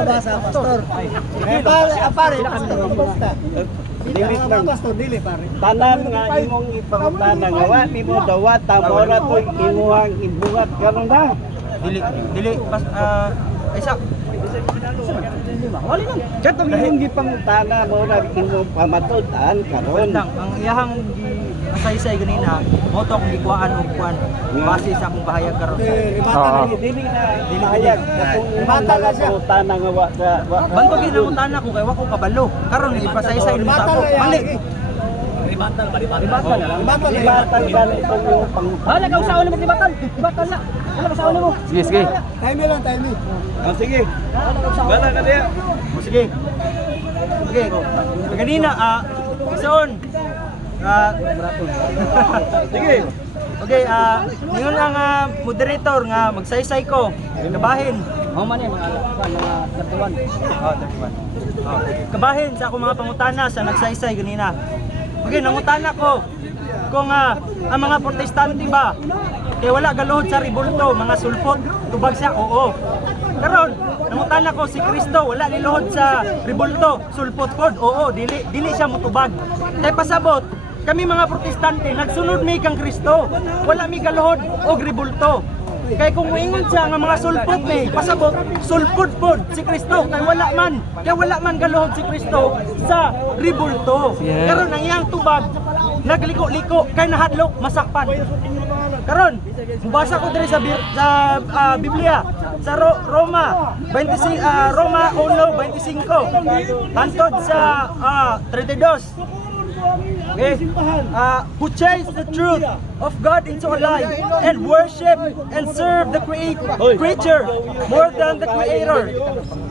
mabasa, pastor. Pare, pastor. Dili lang pastor, dili pare. Tanan nga imong ipangutana nga wa nimo dawat tamora to imuhang ibuhat karon na. Dili pas isa. Wali lang. Katong imong gipangutana mo na imong pamatudan karon. Ang iyahang masaysay ganina, mo to akong gikuhaan og kuan base sa akong bahayag karon. Dili na mahayag katong bata na siya. Utana nga wa sa Banto ginamutana ko kay wa ko kabalo. Karon ipasaysay mo sa ako. Mali. Libatal ba? Libatal ba itong yung pangutana? Hala ka usaon mo libatal. Libatal na. Hala ka usaon mo. Sige, sige. Time lang, time. Sige. Bala ka diya. Sige. Okay. Ganina son. Sige. Okay, ngayon ang moderator nga magsaysay ko. Kabahin. Mao man yan mga katuan. Oh, 31. Kabahin sa akong mga pangutana sa nagsaysay ganina. Okay, nangutana ko kung ang mga protestante ba kay wala galuhod sa ribulto, mga sulpot, tubag siya, oo. Karon, nangutana ko si Kristo wala ni luhod sa ribulto, sulpot pod, oo, dili siya motubag. Kay pasabot, kami mga protestante nagsunod mi kang Kristo, wala mi galuhod og ribulto. Kay kung moingon siya nga mga sulpot ni pasabot, sulpot pod si Kristo kay wala man galuhod si Kristo sa ribulto. Karon ang iyang tubag nagliko-liko kay nahadlok masakpan. Karon, mubasa ko diri sa Biblia sa Roma 25 Roma 1:25 hantod sa 32. Okay. Who changed the truth of God into a lie and worship and serve the creature more than the Creator,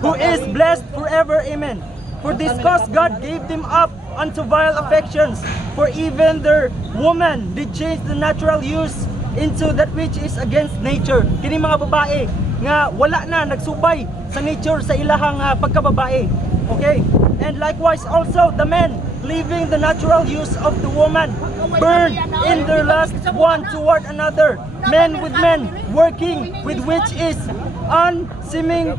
who is blessed forever. Amen. For this cause God gave them up unto vile affections, for even their woman did change the natural use into that which is against nature. Kini mga babae nga wala na nagsubay sa nature sa ilahang pagkababae. Okay? And likewise also the men, leaving the natural use of the woman, burn in their lust one toward another, men with men, working with which is unseemly,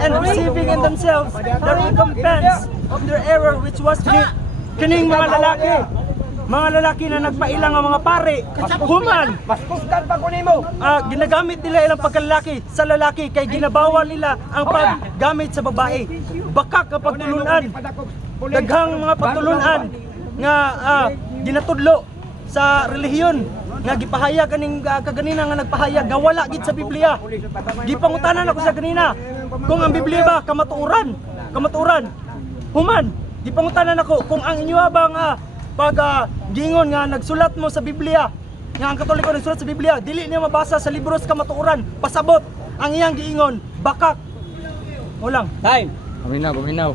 and receiving in themselves the recompense of their error which was meet. Kining mga lalaki na nagpailang ang mga pare, human, Paskustan pa ko nimo. ginagamit nila ilang pagkalalaki sa lalaki kay ginabawal nila ang paggamit sa babae. Bakak ang pagtulunan, daghang mga pagtulunan nga ginatudlo sa relihiyon nga gipahayag kaning kaganina nga nagpahayag nga wala gid sa Biblia. Gipangutanan ako sa ganina kung ang Biblia ba kamatuoran. Human, gipangutanan ako kung ang inyo bang gingon nga nagsulat mo sa Biblia, nga ang Katoliko nagsulat sa Biblia, dili niya mabasa sa libro sa kamatuoran, pasabot ang iyang giingon, bakak. Ulang. Time. Paminaw.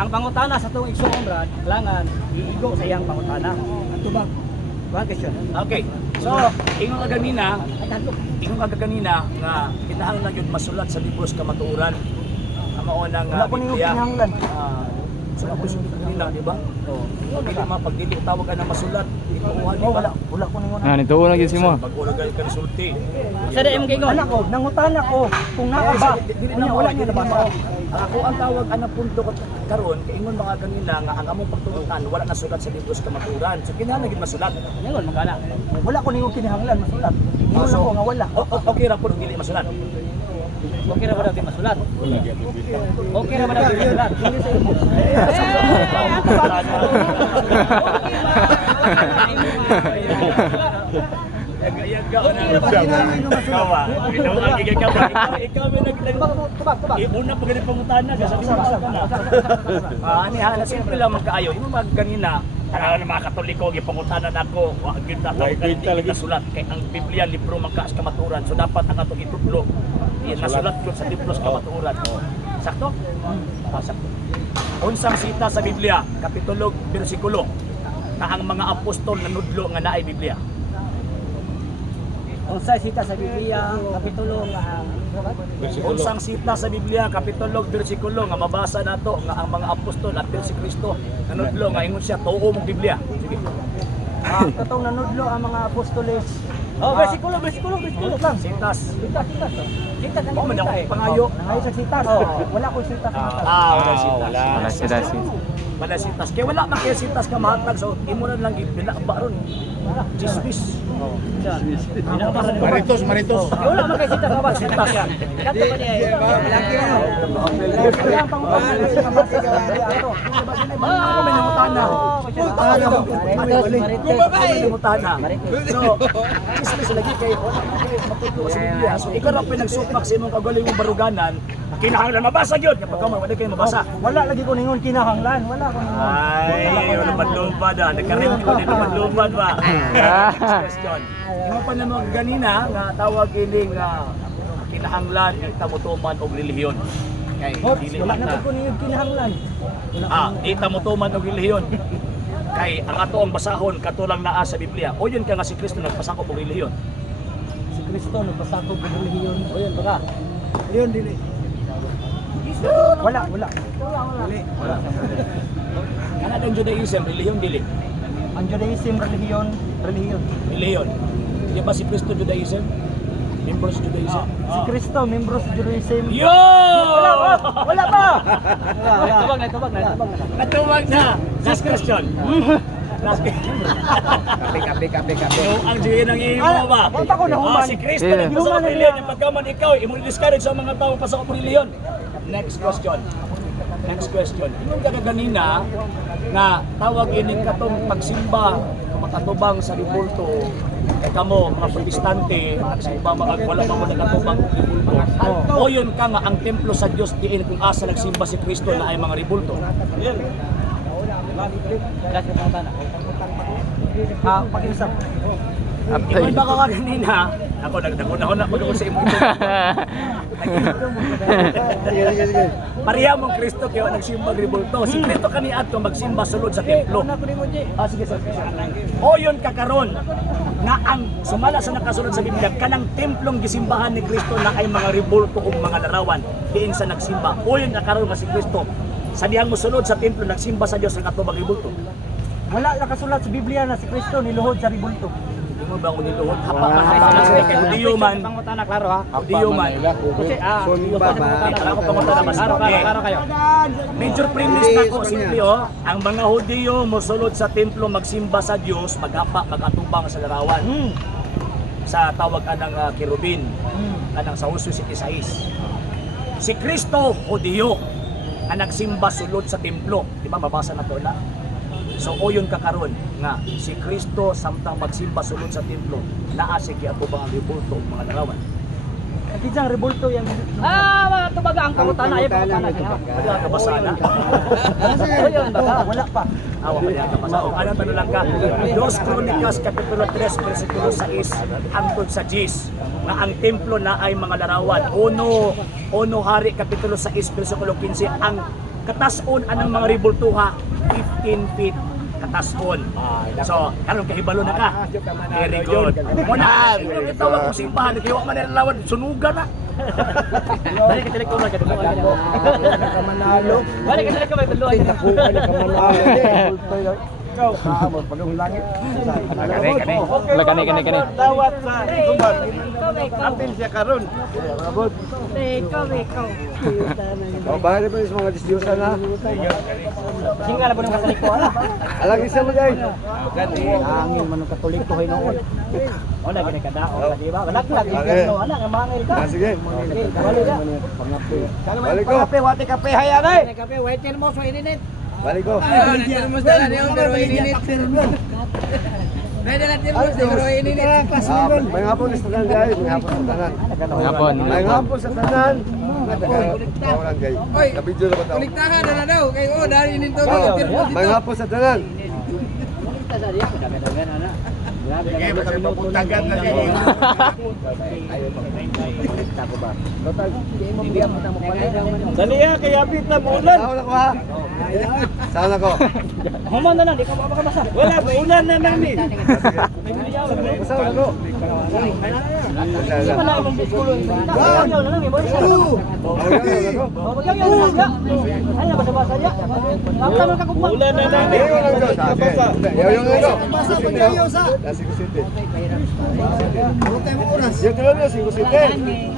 Ang pangutana sa tuwing igsoon, Brad, kailangan iigo sa iyang pangutana. Ato ba? Bakit siya? Okay. So, ingon ka kanina nga kinahanglan na gyud masulat sa libro sa kamatuoran. Ang mao nang Wala ko niyong kinahanglan. sa libro kanina, di ba? Oh. Pag dili tawag ka na masulat, ituuhan di ba? Wala ko niyong Nituo lang yun si mo. Pag ulagay ka sulti. Sa DM gingon. Anak ko, nangutana ko kung naa ba. Wala niya nabasa. Ako ang tawag ana punto ko karon kay ingon mga kanina nga ang among pagtuutan wala na sulat sa libro sa kamatuoran. So kinahanglan gid masulat. Ingon magana. Wala ko niyong kinahanglan masulat. Ingon ako nga wala. Okay ra pud dili masulat. Okay ra ba natin masulat? Okay ra ba natin masulat? Ikaw una pa ganit pangutana ka sabi sa ani hala simple lang magkaayo imo magganina ana na mga Katoliko gipangutana nako wa gyud ta talaga sulat kay ang Biblia libro magkaas kamatuoran so dapat ang ato itudlo nasulat gyud sa libro sa kamatuoran sakto sakto unsang sita sa Biblia kapitulo bersikulo na ang mga apostol nanudlo nga naay Biblia. Unsay sita sa Biblia, kapitulo nga unsang sita sa Biblia, kapitulo, bersikulo nga mabasa nato nga ang mga apostol at si Kristo nanudlo nga ingon siya tuo mong Biblia. Sige. Katong nanudlo ang mga apostoles Oh, bersikulo lang. Sitas. Sitas. Sitas ang Oh, kita may pangayo. Nangayo sa sitas. Wala ko sitas sa mata. Wala sitas. Wala sila si. Wala sitas. Kaya wala man kaya sitas ka mahatag. So, imo na lang gipila ba ron. Chismis. Maritos. Wala man kay sitas ba? Sitas yan. Kato ba niya? Laki na. Wala ang pangutan sa mata. Ako may nangutana. Nangutana. So, chismis lagi kay matuto sa Biblia. So, ikaw ra pinagsukmak sa imong kagaling mong baruganan. Kinahanglan mabasa gyud kapag ka wala kayo mabasa. Wala lagi ko ningon kinahanglan. Wala ko ningon. Ay, lumad-lumad nagkarin ko din lumad-lumad ba? Next question. Imo pa naman ganina nga tawag ini nga kinahanglan itamutuman og relihiyon. Kay dili Wala man na na. ko ningon kinahanglan. Itamutuman og relihiyon. Kay ang ato ang basahon katulang naa sa Biblia. O yun ka nga si Kristo nagpasakop og relihiyon. Si Kristo nagpasakop ng relihiyon. O yun baka. Ayun, dili. Wala. Kana ang Judaism relihiyon dili. Ang Judaism relihiyon. Relihiyon. Di ba si Kristo Judaism? Members Judaism? Si Kristo membro sa Judaism. Yo! Wala pa. Tubag na. Natuwag na! Last question. Last question. Kape. So, ang diyan ng imo ba? Punta ko na human. Si Kristo Yeah. nagpasok Human ang na reliyon. niya. Yung pagkaman ikaw, imo-discourage sa mga tao pasok ang reliyon. Next question. Ingon ka ganina na tawag ini katong pagsimba makatubang sa ribulto kay kamo mga protestante nagsimba wala pa mo nakatubang og ribulto. O yun ka nga ang templo sa Dios diin kung asa nagsimba si Kristo na ay mga ribulto. Pakiusap. Ingon ba ka ganina? Ako nagdaguna pag ako sa imo. Sige. Pareha mong Kristo kaya nagsimba ribulto. Si Kristo kaniadto magsimba sulod sa templo. Sige. O yun kakaron na ang sumala sa nakasulod sa Biblia kanang templong gisimbahan ni Kristo na ay mga ribulto o mga larawan diin sa nagsimba. O yun kakaron nga si Kristo sa dihang mosulod sa templo nagsimba sa Dios ang atubang ribulto. Wala nakasulat sa Biblia na si Kristo niluhod sa ribulto. Mo ba ko niluhod? Hapa kay Hudiyo man. Pangutana klaro ha. Hudiyo man. Kasi Sumba ba? Ako pangutana mas. klaro kayo. Major premise na ko simple ang mga Hudiyo mosulod sa templo magsimba sa Dios, maghapa, magatubang sa larawan. Sa tawag anang kerubin, anang sa Hosea 16. Si Kristo Hudiyo ang nagsimba sulod sa templo, di ba mabasa na to na? So o yun kakaron nga si Kristo samtang magsimba sulod sa templo naa si giatubang ang ribulto mga larawan. Kijang ribulto yang tubaga ang pangutana ay pangutana. Wala ka basa na? Wala pa. Awa kaya ka basa. Ano tanong lang ka? 2 Crónicas kapitulo 3 bersikulo 6 hangtod sa 10 nga ang templo na ay mga larawan. Uno Hari kapitulo 6 bersikulo 15 ang katason anang mga ribultuha 15 feet katason. So, karon kahibalo na ka. Very good. Muna, ito tawag kong simbahan, kaya wala man lawad sunugan na. Balik ka tilik ko magkado. Kamanalo. Balik ka tilik ko may tuloy. Nakuha ni kamanalo. Ikaw, kaamon pag langit. Kani. Dawat sa Gumbag. Apil siya karon. Abot. Ikaw. O bahali pa sa mga disyosa na. Singa na po ng katoliko ala. Alagi siya magay. Angin man ng katoliko hinoon. Wala gani kadao ka di ba? Wala no ana nga mga ka. Sige. Wala ka. Balik ko. Wate kape hayanay. Kape, waitin mo sa ininit. Balik ko. Nandiyan mo sa pero ininit. Pwede natin mo pero ininit. May hapon sa tanan guys, may hapon sa tanan. Hapon. May hapon sa tanan. Orang gay. Oy, Kabidyo na ba tao? kuliktahan na daw. Kay dahil ininto ko. May hapon sa tanan. Sige, magpaputagan na kayo. Dali ya, kaya pita bulan. Saan ako ha? Saan ako? Human na di ka makabasa. Wala, ulan na nami. Saan ako? Ulan na na.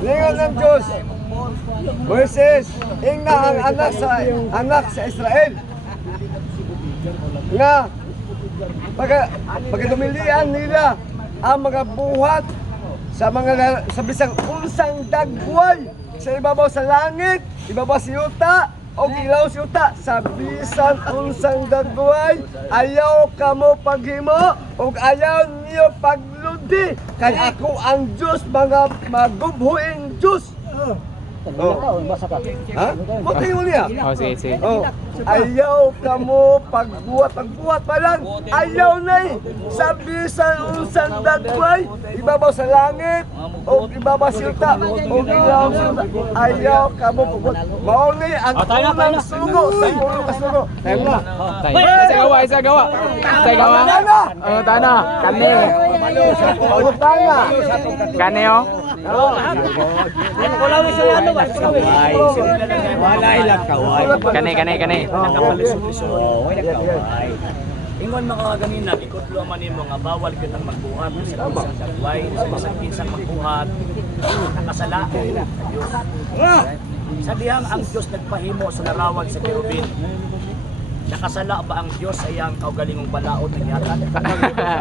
Lingon ng Diyos versus ingna ang anak sa Israel nga pagdumilian nila ang mga buhat sa bisang unsang dagway sa ibabaw sa langit, ibabaw sa yuta o ilaw sa yuta sa bisan unsang dagway ayaw kamo paghimo o ayaw niyo pagludi kay ako ang Diyos mga magubhuing Diyos. Ha? Buti mo niya. Sige. Ayaw kamo pagbuhat pa lang. Ayaw na sa bisan unsang dagway, ibabaw sa langit o ibabaw sa yuta o ilaw sa yuta. Ayaw kamo pagbuhat. Mao ni ang unang sugo sa ulo ka sugo. Tayo na. Isa gawa. Tana. Kani. Tanga. Kani oh. Kani. Ingon mga ganina, ikutlo man nimo nga bawal kitang magbuhat sa isang dagway, sa isang kinsang magbuhat, nakasala. Sa dihang ang Diyos nagpahimo sa larawan sa kerubin. Nakasala ba ang Diyos sa iyang kaugalingong balaod ng yatan?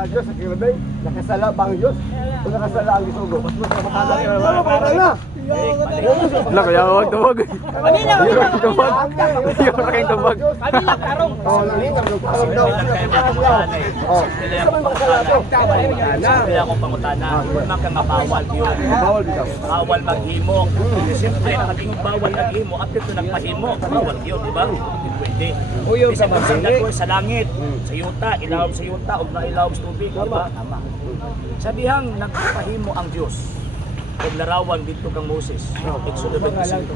Diyos sa kirabay, nakasala ba ang Diyos? O nakasala ang isugo? Mas makakala na. Lak, huwag tubag. Yung tubag. Sila akong pangutana, huwag kang mabawal yun. Bawal maghimo. Siyempre, nakagingong bawal naghimo, at ito nagpahimo, bawal yun, di ba? Pwede. Isa ba sa langit, sa yuta, ilawom sa yuta, o ilawom sa tubig, di ba? Tama. Sa dihang nagpahimo ang Diyos, kung larawan dito kang Moses, Exodus 25.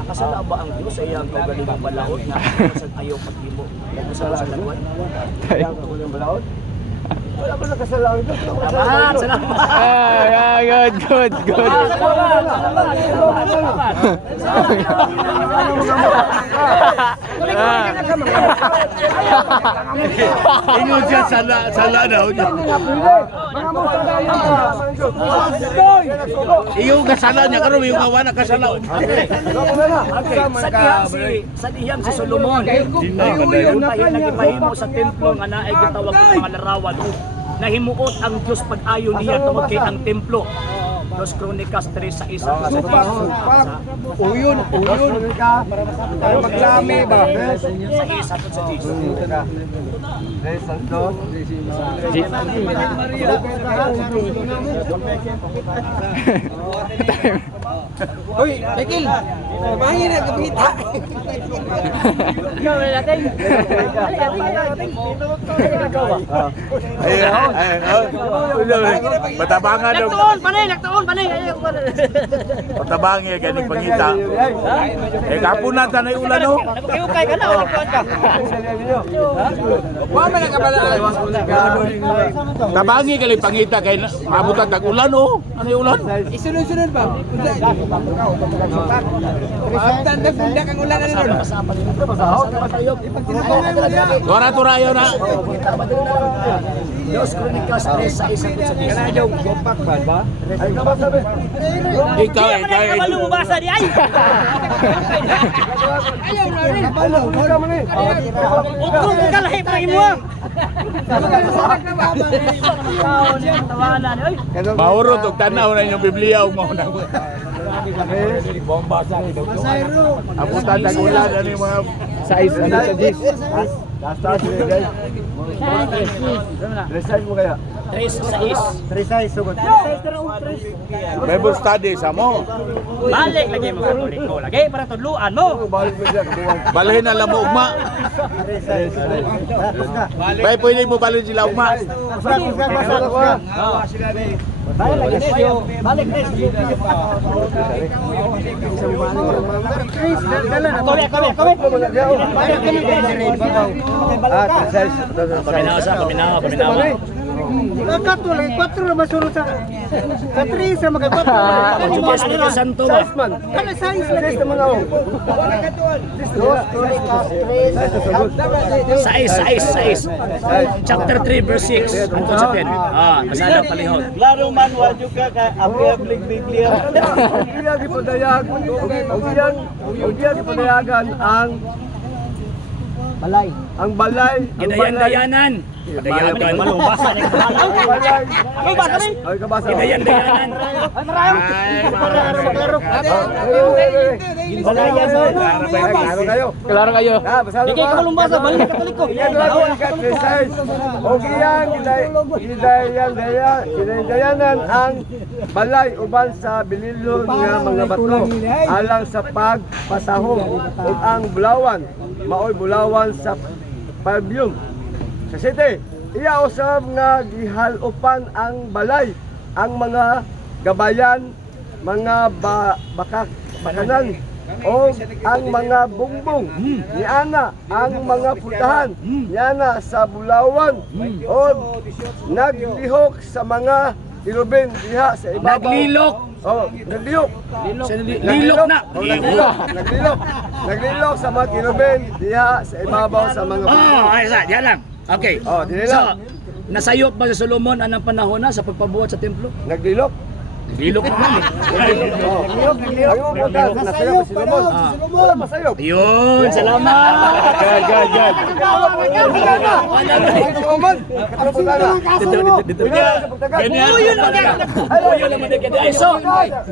Nakasala ba ang Diyos sa iyang kaugalingong balaod na sa ayaw paghimo? Nakasala sa dagway? Wala ba nakasala ang Diyos? Salamat. Good. Ingon siya sala daw niya. Iyong kasala niya karon iyong kawana kasala. Sa dihang si Solomon, tayo nagipahimo sa templo nga naay gitawag og mga larawan. Nahimuot ang Diyos pag-ayo niya tungod kay ang templo. Los Crónicas 3 sa isa sa Uyon. Para maglami ba? sa isa sa Uy, Bekil. Bahaya na kapita. Patabangan daw. Nagtuon, panay. Patabangi ganing pangita. Kapunan ta na ulan no. Nagkiukay ka na, nagtuon ka. Wa man nakabalaan. Tabangi galing pangita kay abutan tag ulan no. Ano yung ulan? Isunod-sunod ba? Tanda bunda kang ulan na nun. Tora-torayo na. Los Crónicas 3 sa isa sa Kanadong kompak ba? Ay, kabasabi. Ikaw. Lumabasa di ay. Ayaw na rin. Ukong ka lahi pa imo. Maurot og tanaw na inyong Biblia ug mao na. Abutan tag ulan ani mga Size ano sa Gis? Taas guys. Resize mo kaya? 3 sa is. Resize sugod. Bible study sa mo. Balik lagi mo Katoliko lagi para tudluan mo. Balik mo diyan buwan. Balhin na lang mo ugma. Bay pwede mo balhin sila ugma. Basta ko. Balik Chris. Ah, resize. Paminaw. Katuloy, 4 na masunod sa 3 sa mga 4. Ano Espiritu Santo ba? Ano size lagi? Size naman ako. Sais. Chapter 3 verse 6. Ang sabihin. Masala palihog. Klaro man, wadyo ka abi-abling Biblia. Ugyang ipadayagan ang balay. Ang balay. Gidayan-dayanan. Dayagan. Malubasa niya. Ay, kabasa. Gidayan-dayanan. Klaro kayo. Klaro kayo. Basalo Di kayo kalumbasa, balik ka Katoliko. O giyang gidayanan ang balay uban sa bililon nga mga bato alang sa pagpasahog ug ang bulawan maoy bulawan sa perfume. Sa city, iya usab nga gihalupan ang balay ang mga gabayan, mga bakanan o ang mga bungbong niana ang mga putahan niana sa bulawan o naglihok sa mga irubin diha sa ibabaw. Naglilok. Oh, naglihok. Lilok na. Oh, naglilok sa mga irubin diha sa ibabaw sa mga Ay, diyan lang. Okay. Oh, dili So, lang. nasayop ba si Solomon anang panahon na sa pagpabuhat sa templo? Naglilok. Lilok naman eh. Ayaw mo ba nasayop si Solomon? Wala masayop. Yun, salamat. God. Solomon, kaputan na. Oh, yun lang. Oh, yun lang. Ay, so,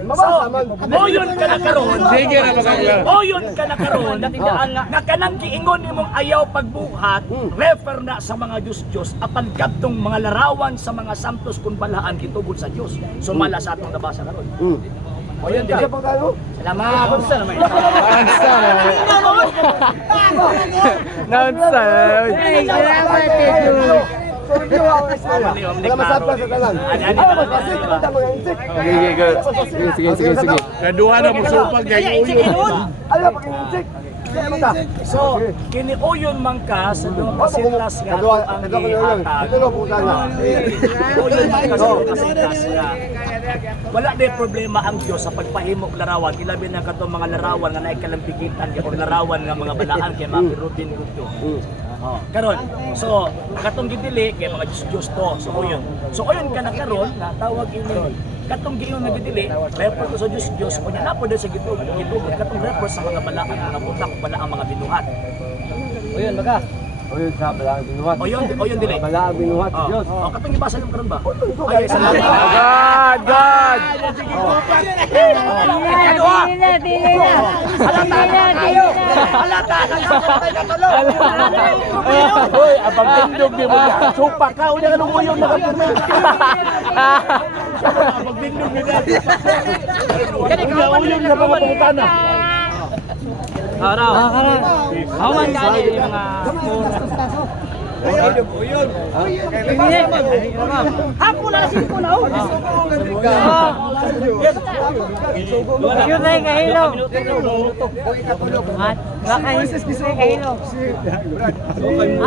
Mabasa man. oh, yun ka na karon. Sige na makakla. Oh, yun ka na karon. Natindaan nga kanang giingon nimong ayaw pagbuhat, refer na sa mga Diyos apan kadtong mga larawan sa mga santos kung balaan kitugod sa Dios. Sumala sa atong nabasa karon. O yun, dili. Salamat. Kunsa naman. Naunsa. Wala masapla sa talan. Sige. Kaduha na mo supag kay uyo. Ayaw pag-intik. So, kiniuyon man ka sa doon kasintas nga Kadua ang ko yun. gihatag. Ito puta na. Kiniuyon man ka sa doon kasintas nga. Wala din problema ang Diyos sa pagpahimok larawan. Ilabi na kato mga larawan nga naikalampigitan o larawan nga mga balaan kay mapirutin ko to. Karon, so katong gidili kay mga Diyos to. So uyon ka na karon na tawag ini katong giingon nga gidili, refer ko sa Diyos kunya na po sa gitugod katong refer sa mga balaan nga butak wala ang mga binuhat. Uyon baga. Oyun sa balaang binuhat. Oyun dili. Balaang binuhat sa Diyos. Katong ibasa yung karon ba? Ay, salamat. God. Hoy, abang tindog di mo ya. Supa ka unya kanang uyo nakapirmi. Abang tindog ni dad. Unya uyo na pangutana. Araw. Awan ka ni mga Hapon na simpo na oh. Yun na yung kahilo. At baka kahilo.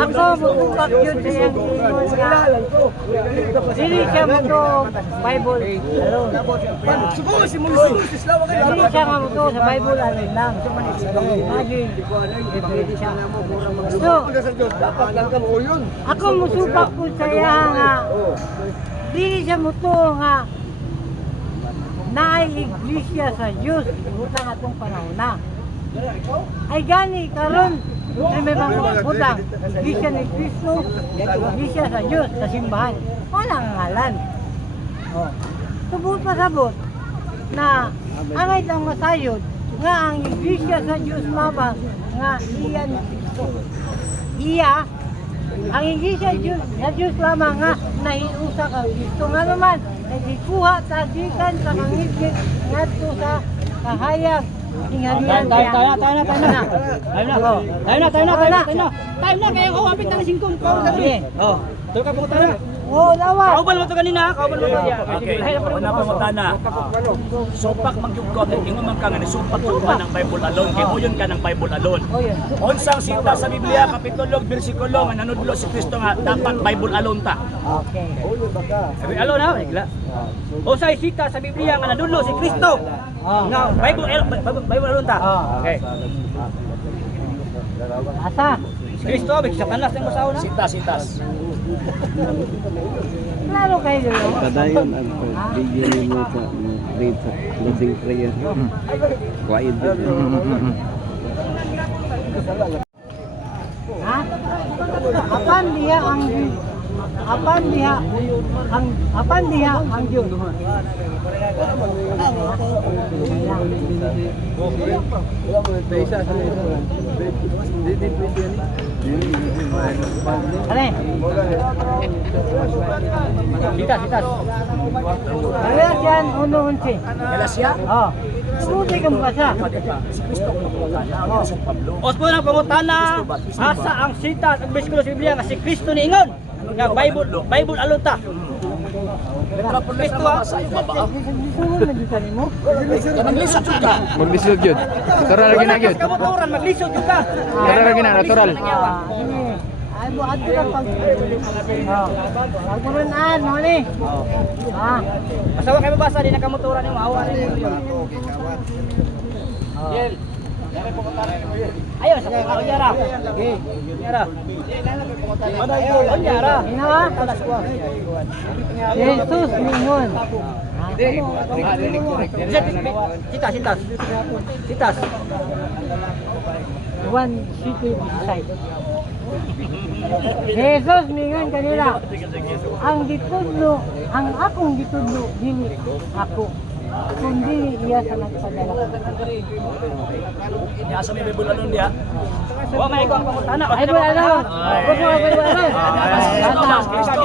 Ako magupak yun sa yung hindi siya mo Bible. Hindi siya mo sa Bible alin lang. So, Dapat lang kang uyon. ako musupak po saya nga dili siya muto nga naay iglesia sa Diyos butang atong panahon na ay gani karon ay may mga butang iglesia ni Kristo iglesia sa Diyos sa simbahan wala nga ngalan subot pasabot na angay lang masayod nga ang iglesia sa Diyos mabang nga iya ni Kristo iya ang iglesia sa Diyos lamang nga nahiusa ka Kristo nga naman nagikuha sa gikan sa kangigit ngadto sa kahayag tinghalian tayo na kayo kawapit na 5 ko sige tuloy ka po tayo Oo, lawas. Kaubal mo to kanina, kaubal mo to. Okay, una pangutana. Supak magyugkot, ingon man ka nga ni supak ka ng Bible alone, kay uyon ka ng Bible alone. Unsang sita sa Biblia kapitulo bersikulo nga nanudlo si Kristo nga dapat Bible alone ta. Okay. Sabi alone ha, igla. O sa sita sa Biblia nga nanudlo si Kristo. Nga Bible alone ta. Okay. Asa? Si Kristo big satanas ning masaw na. Sitas. Klaro kayo yun. Padayon ang pagbigyan mo sa rate sa closing prayer. Quiet din. Ha? Apan diha ang Diyos. Ano? Sitas. Kaya dyan, uno-unsi. Galasya. Oh. Sumunti kang basa. Si Kristo ko pangutana sa Pablo. Os po na pangutana, asa ang sita sa bersikulo sa Biblia nga si Kristo ni ingon. Nga Bible alone ta. Kristo sa ibaba. Sumunod na dito mo. Naglisod ka. Maglisod yun. Natural lagi na yun. Kamotoran maglisod jud ka. Natural lagi na, natural. Ay mo adto ka pag. Pagpurunan mo ni. Ha. Masawa kay mabasa di na kamotoran ni maawa ni mo. Yel. Ayo sa ako yara. Okay. Yara. Yara. Ina. Jesus ningon. Sitas. One city beside. Jesus ningon kanila. Ang gitudlo, ang akong gitudlo dili ako. Kundi iya sa nagpadala. Ya sa may Bible alone dia. Wa may ko ang pangutana. Ay mo alon.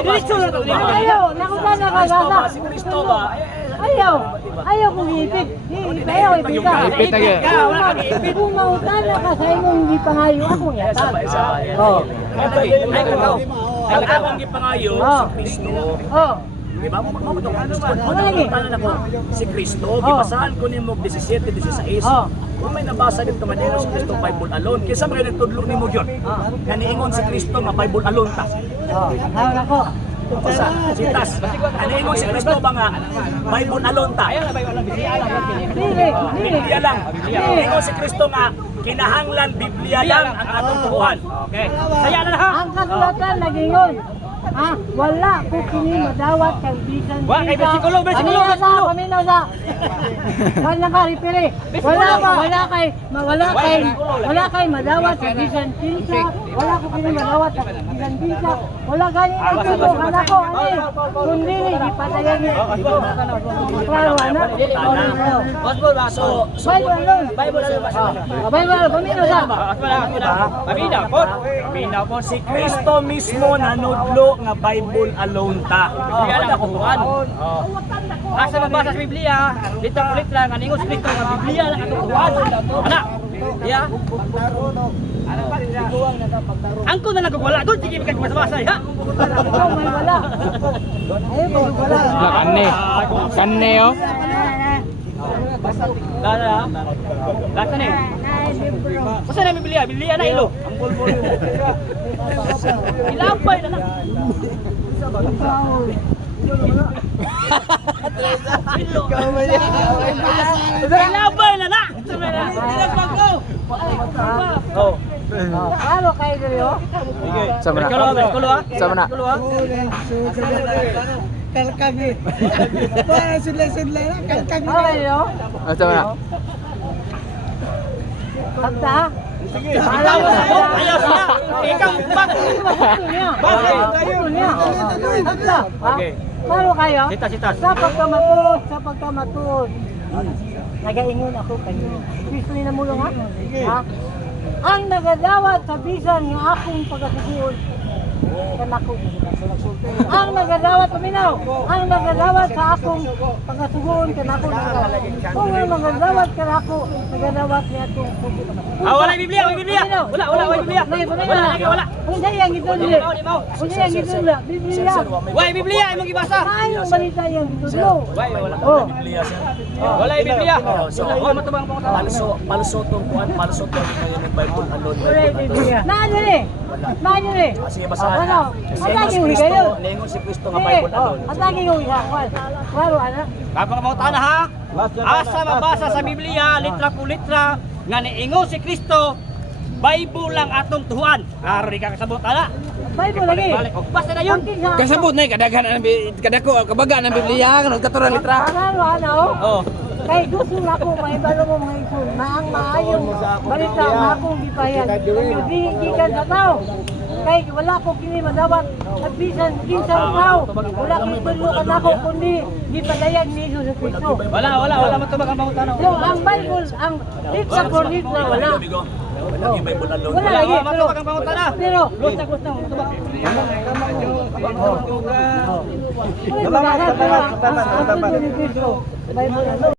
Diretso na to. Ayaw, nakuha na kagasa. Si Kristo ba? Ayaw kong iipit. Ayaw ipita. Ipit na yun. Kung mautala ka sa imong hindi pangayo akong yatan. Oh. Ay kakaw. Ang akong gipangayo si Kristo. Oh. Di ba? Ano lagi? Si Kristo, gibasahan ko nimo 17-16. Oh. Kung may nabasa dito man si Kristo Bible alone, kaysa mga nagtudlo nimo yun. Kaniingon si Kristo nga Bible alone ta. Oh. Hawan ako. Basta, sitas. Kaniingon si Kristo ba nga Bible alone ta. Dili. Biblia lang. Kaniingon si Kristo nga kinahanglan Biblia lang ang atong tuhan. Okay. Saya na ha. Ang kasulatan nagingon. Wala ko kini madawat kay bisan. Wa kay bersikulo. Paminaw sa. Wala ka ripiri. Wala kay madawat sa bisan pinsa. Wala ko kini madawat sa bisan pinsa. Wala gani ang tulo kana ko ani. Kundi ni patayan ni. Klaro ana. So, Bible alone. Paminaw sa. Paminaw po. si Kristo mismo nanudlo nga Bible alone ta. Biblia lang ako tuhan. Asa mabasa sa Biblia, dito ulit lang ang ingon sa Kristo nga Biblia lang ako tuhan. Ana. Ya. Angko na nagwala doon, sige ka basa-basa ha. Ikaw may wala. Ayaw may wala. Kanne oh. Lala. Lasa ni. Basta na Biblia, Biblia na ilo. Ilambay na. Ilambay na na. Oh. Klaro kayo dito. Sama na. Berkulo ha. Sama na. Berkulo ha. Kalkagi. Para sudlay-sudlay na kalkagi. Ayaw. Sama na. Pagta. Ikaw ayaw siya. Ikaw bak. Okay. Klaro kayo? Sitas. Sa pagkamatud. Nagaingon ako kayo. Kristo ni namulong ha? Ha? Ang nagadawat sa bisan ng akong pagkasusuon, kanako. Ang nagadawat paminaw, ang nagadawat sa akong pagasugon kanako. Kung ang nagadawat kanako, nagadawat niya akong Wala Biblia, may Biblia. Wala Biblia. Wala. Kung siya yang gitudlo. Kung siya yang gitudlo, Biblia. Wala Biblia, imong gibasa. Ayong balita yang gitudlo. Oh. Wala Biblia. Matubang pangutan. Palso tong kuan, palso tong yung Bible alone. Wala Biblia. Naano ni? Sige, basahan Ano? na. Atagi yung higayo. Ningon si Kristo nga Bible alone. Atagi yung higayo. Walo, ano? Kapangamutan na ha. Asa mabasa sa Biblia, litra po litra, nga niingo si Kristo, Bible lang atong tuhuan. Araw di ka kasabot ana. Bible lagi. Basta na yun. Kasabot na kadaghan kadako kabaga ng Biblia kanang katuran litra. Ano? Oh. Kay gusto na ko maibalo mo mga isun na ang maayong balita na akong gipayan. Hindi gikan sa tao. Kay wala ko kini madawat at bisan kinsang tao. Wala kitulukan ako kundi gipadayan ni Jesus Cristo. Wala matubang ang pangutan. So ang Bible, ang litra por litra wala. Wala yung Bible alone. Wala lagi. matubang ang pangutan na. Pero Gusto. Salamat. Bible